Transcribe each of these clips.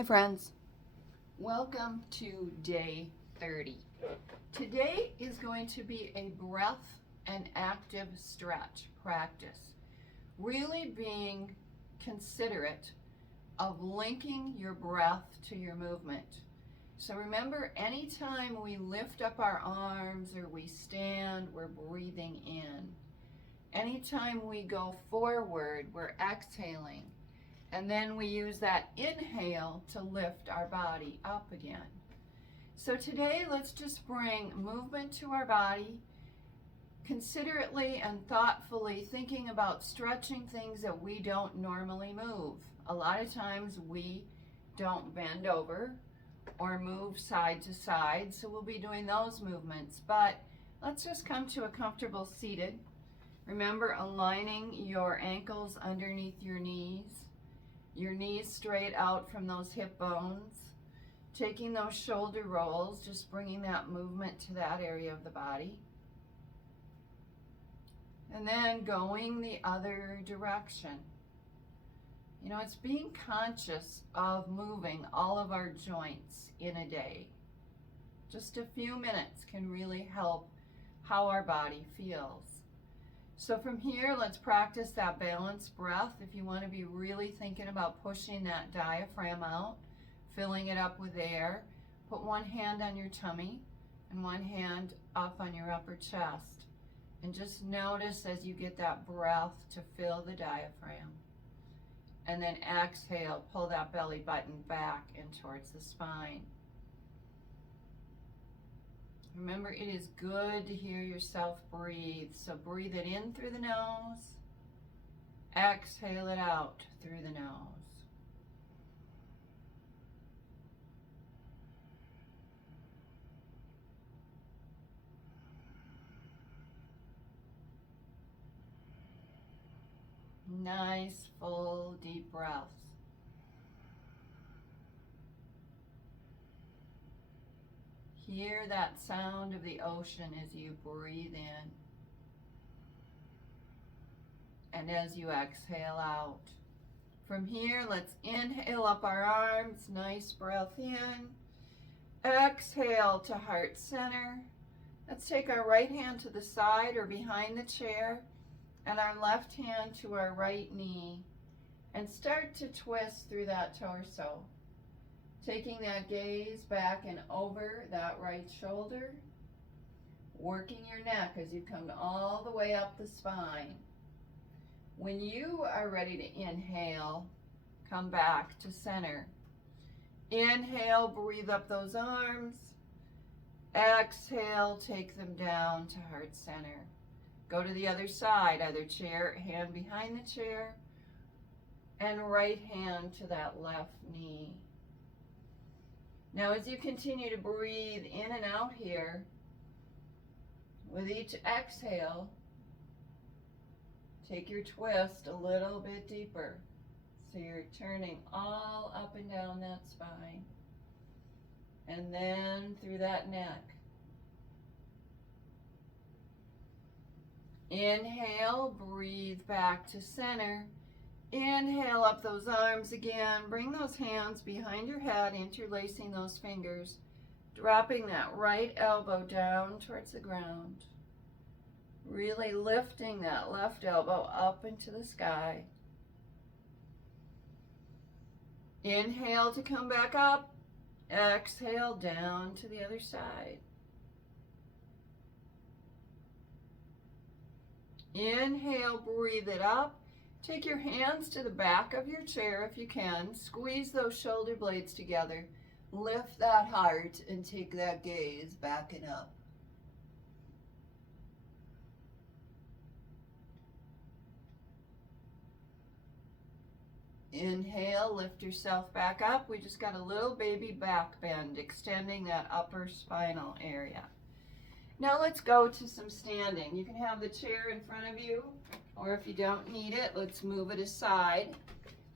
Hi friends, welcome to day 30. Today is going to be a breath and active stretch practice, really being considerate of linking your breath to your movement. So remember, anytime we lift up our arms or we stand, we're breathing in. Anytime we go forward, we're exhaling. And then we use that inhale to lift our body up again. So today, let's just bring movement to our body, considerately and thoughtfully thinking about stretching things that we don't normally move. A lot of times we don't bend over or move side to side, so we'll be doing those movements. But let's just come to a comfortable seated. Remember, aligning your ankles underneath your knees straight out from those hip bones, taking those shoulder rolls, just bringing that movement to that area of the body, and then going the other direction. You know, it's being conscious of moving all of our joints in a day. Just a few minutes can really help how our body feels. So from here, let's practice that balanced breath. If you want to be really thinking about pushing that diaphragm out, filling it up with air, put one hand on your tummy and one hand up on your upper chest. And just notice as you get that breath to fill the diaphragm. And then exhale, pull that belly button back and towards the spine. Remember, it is good to hear yourself breathe. So breathe it in through the nose. Exhale it out through the nose. Nice, full, deep breaths. Hear that sound of the ocean as you breathe in and as you exhale out. From here, let's inhale up our arms, nice breath in. Exhale to heart center. Let's take our right hand to the side or behind the chair and our left hand to our right knee and start to twist through that torso. Taking that gaze back and over that right shoulder, working your neck as you come all the way up the spine. When you are ready to inhale, come back to center. Inhale, breathe up those arms. Exhale, take them down to heart center. Go to the other side, either chair, hand behind the chair, and right hand to that left knee. Now as you continue to breathe in and out here, with each exhale, take your twist a little bit deeper. So you're turning all up and down that spine. And then through that neck. Inhale, breathe back to center. Inhale up those arms again. Bring those hands behind your head, interlacing those fingers, dropping that right elbow down towards the ground. Really lifting that left elbow up into the sky. Inhale to come back up. Exhale down to the other side. Inhale, breathe it up. Take your hands to the back of your chair if you can. Squeeze those shoulder blades together. Lift that heart and take that gaze back and up. Inhale, lift yourself back up. We just got a little baby back bend, extending that upper spinal area. Now let's go to some standing. You can have the chair in front of you, or if you don't need it, let's move it aside.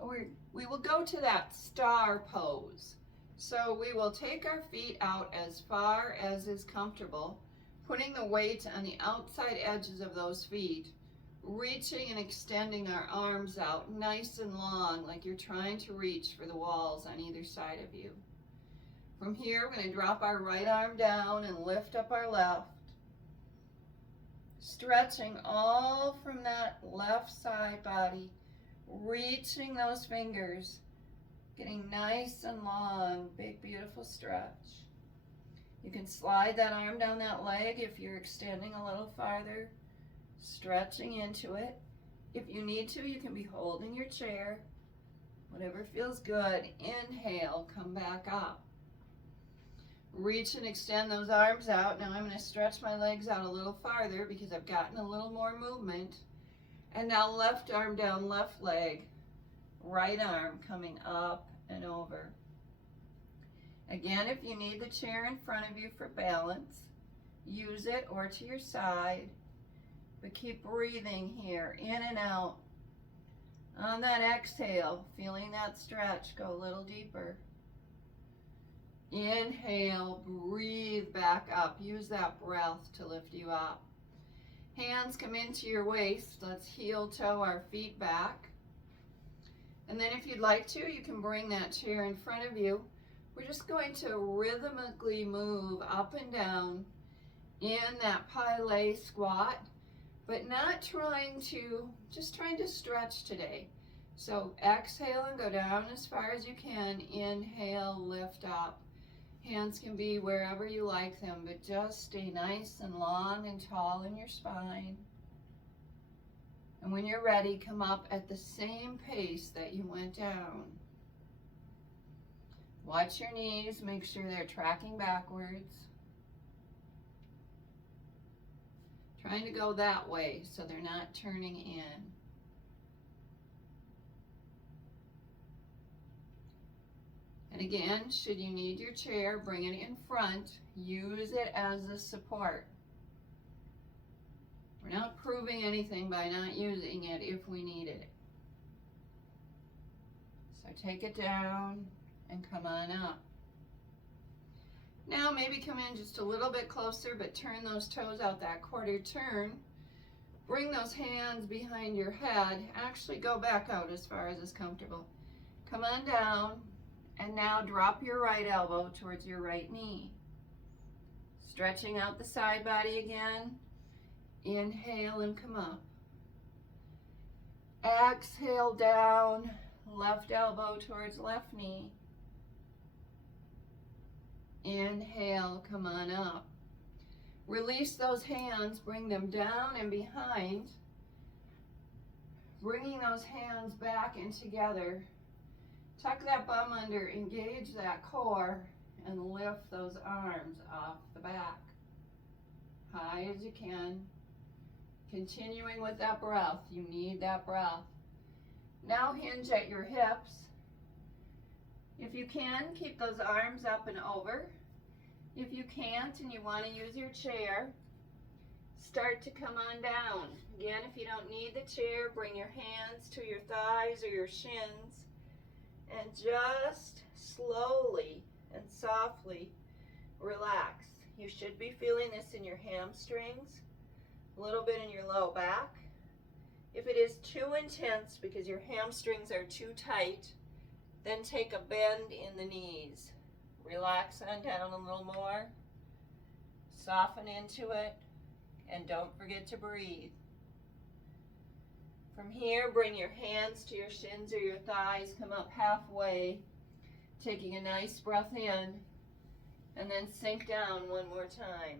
We will go to that star pose. So we will take our feet out as far as is comfortable, putting the weight on the outside edges of those feet, reaching and extending our arms out nice and long, like you're trying to reach for the walls on either side of you. From here, we're going to drop our right arm down and lift up our left, stretching all from that left side body, reaching those fingers, getting nice and long, big, beautiful stretch. You can slide that arm down that leg if you're extending a little farther, stretching into it. If you need to, you can be holding your chair, whatever feels good. Inhale, come back up. Reach and extend those arms out. Now I'm going to stretch my legs out a little farther because I've gotten a little more movement. And now left arm down, left leg, right arm coming up and over. Again, if you need the chair in front of you for balance, use it, or to your side. But keep breathing here, in and out. On that exhale, feeling that stretch, go a little deeper. Inhale, breathe back up. Use that breath to lift you up. Hands come into your waist. Let's heel toe our feet back. And then if you'd like to, you can bring that chair in front of you. We're just going to rhythmically move up and down in that plie squat, but not trying to, just trying to stretch today. So exhale and go down as far as you can. Inhale, lift up. Hands can be wherever you like them, but just stay nice and long and tall in your spine. And when you're ready, come up at the same pace that you went down. Watch your knees, make sure they're tracking backwards. Trying to go that way so they're not turning in. And again, should you need your chair, bring it in front. Use it as a support. We're not proving anything by not using it if we needed it. So take it down and come on up. Now maybe come in just a little bit closer, but turn those toes out that quarter turn. Bring those hands behind your head. Actually go back out as far as is comfortable. Come on down. And now drop your right elbow towards your right knee. Stretching out the side body again. Inhale and come up. Exhale down, left elbow towards left knee. Inhale, come on up. Release those hands, bring them down and behind. Bringing those hands back and together. Tuck that bum under, engage that core, and lift those arms off the back. High as you can. Continuing with that breath. You need that breath. Now hinge at your hips. If you can, keep those arms up and over. If you can't and you want to use your chair, start to come on down. Again, if you don't need the chair, bring your hands to your thighs or your shins. And just slowly and softly relax. You should be feeling this in your hamstrings, a little bit in your low back. If it is too intense because your hamstrings are too tight, then take a bend in the knees. Relax on down a little more. Soften into it, and don't forget to breathe. From here, bring your hands to your shins or your thighs, come up halfway, taking a nice breath in, and then sink down one more time.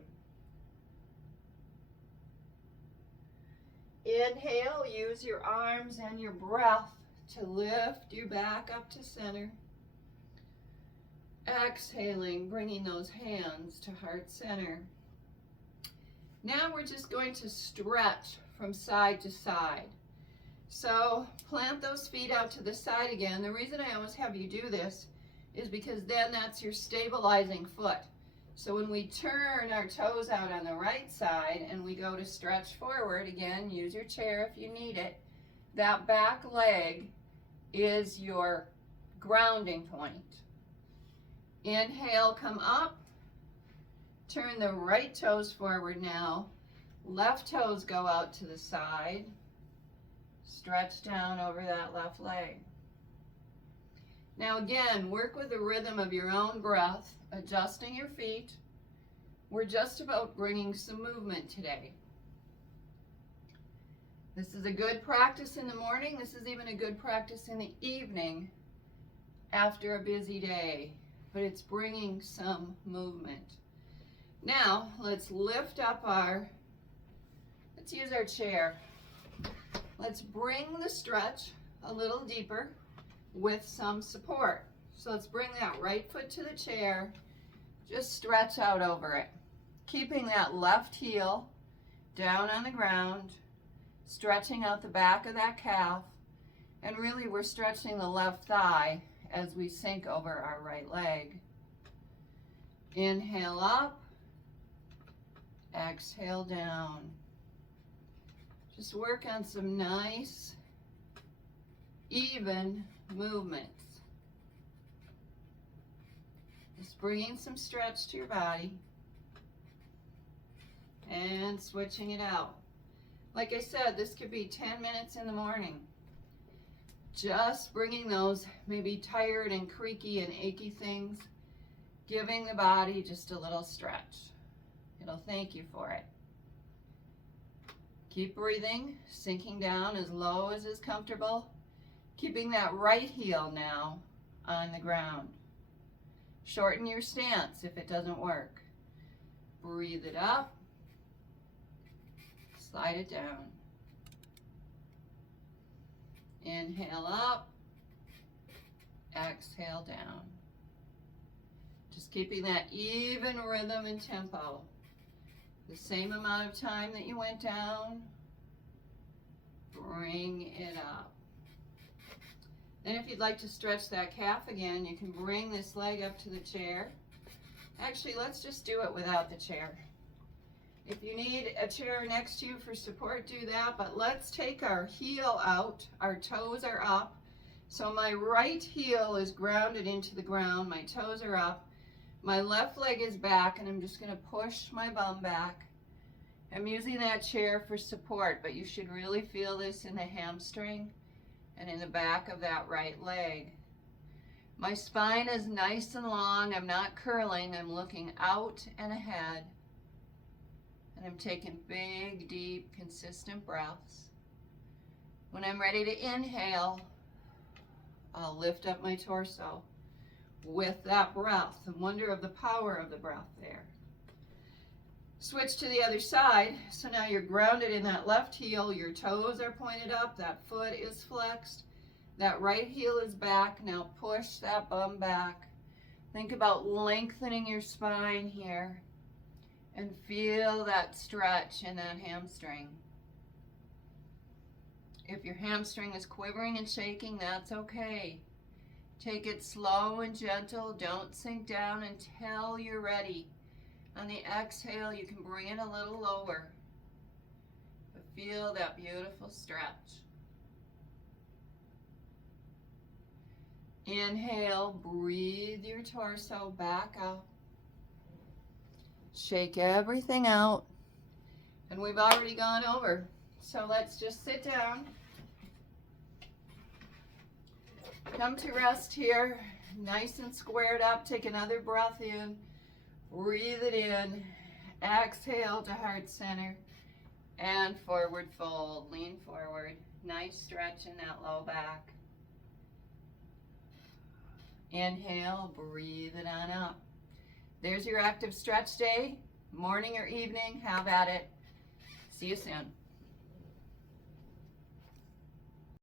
Inhale, use your arms and your breath to lift you back up to center. Exhaling, bringing those hands to heart center. Now we're just going to stretch from side to side. So plant those feet out to the side again. The reason I always have you do this is because then that's your stabilizing foot. So when we turn our toes out on the right side and we go to stretch forward, again, use your chair if you need it, that back leg is your grounding point. Inhale, come up. Turn the right toes forward now. Left toes go out to the side. Stretch down over that left leg. Now again, work with the rhythm of your own breath, adjusting your feet. We're just about bringing some movement today. This is a good practice in the morning. This is even a good practice in the evening after a busy day, but it's bringing some movement. Now, let's lift up let's use our chair. Let's bring the stretch a little deeper with some support. So let's bring that right foot to the chair, just stretch out over it. Keeping that left heel down on the ground, stretching out the back of that calf, and really we're stretching the left thigh as we sink over our right leg. Inhale up, exhale down. Just work on some nice, even movements. Just bringing some stretch to your body and switching it out. Like I said, this could be 10 minutes in the morning. Just bringing those maybe tired and creaky and achy things, giving the body just a little stretch. It'll thank you for it. Keep breathing, sinking down as low as is comfortable, keeping that right heel now on the ground. Shorten your stance if it doesn't work. Breathe it up, slide it down. Inhale up, exhale down. Just keeping that even rhythm and tempo. The same amount of time that you went down, bring it up. Then if you'd like to stretch that calf again, you can bring this leg up to the chair. Actually, let's just do it without the chair. If you need a chair next to you for support, do that, but let's take our heel out. Our toes are up. So my right heel is grounded into the ground. My toes are up. My left leg is back, and I'm just going to push my bum back. I'm using that chair for support, but you should really feel this in the hamstring and in the back of that right leg. My spine is nice and long. I'm not curling. I'm looking out and ahead. And I'm taking big, deep, consistent breaths. When I'm ready to inhale, I'll lift up my torso with that breath and wonder of the power of the breath there. Switch to the other side. So now you're grounded in that left heel. Your toes are pointed up. That foot is flexed. That right heel is back. Now push that bum back. Think about lengthening your spine here. And feel that stretch in that hamstring. If your hamstring is quivering and shaking, that's okay. Take it slow and gentle. Don't sink down until you're ready. On the exhale, you can bring it a little lower. But feel that beautiful stretch. Inhale, breathe your torso back up. Shake everything out. And we've already gone over. So let's just sit down. Come to rest here. Nice and squared up. Take another breath in. Breathe it in. Exhale to heart center. And forward fold. Lean forward. Nice stretch in that low back. Inhale. Breathe it on up. There's your active stretch day, morning or evening. Have at it. See you soon.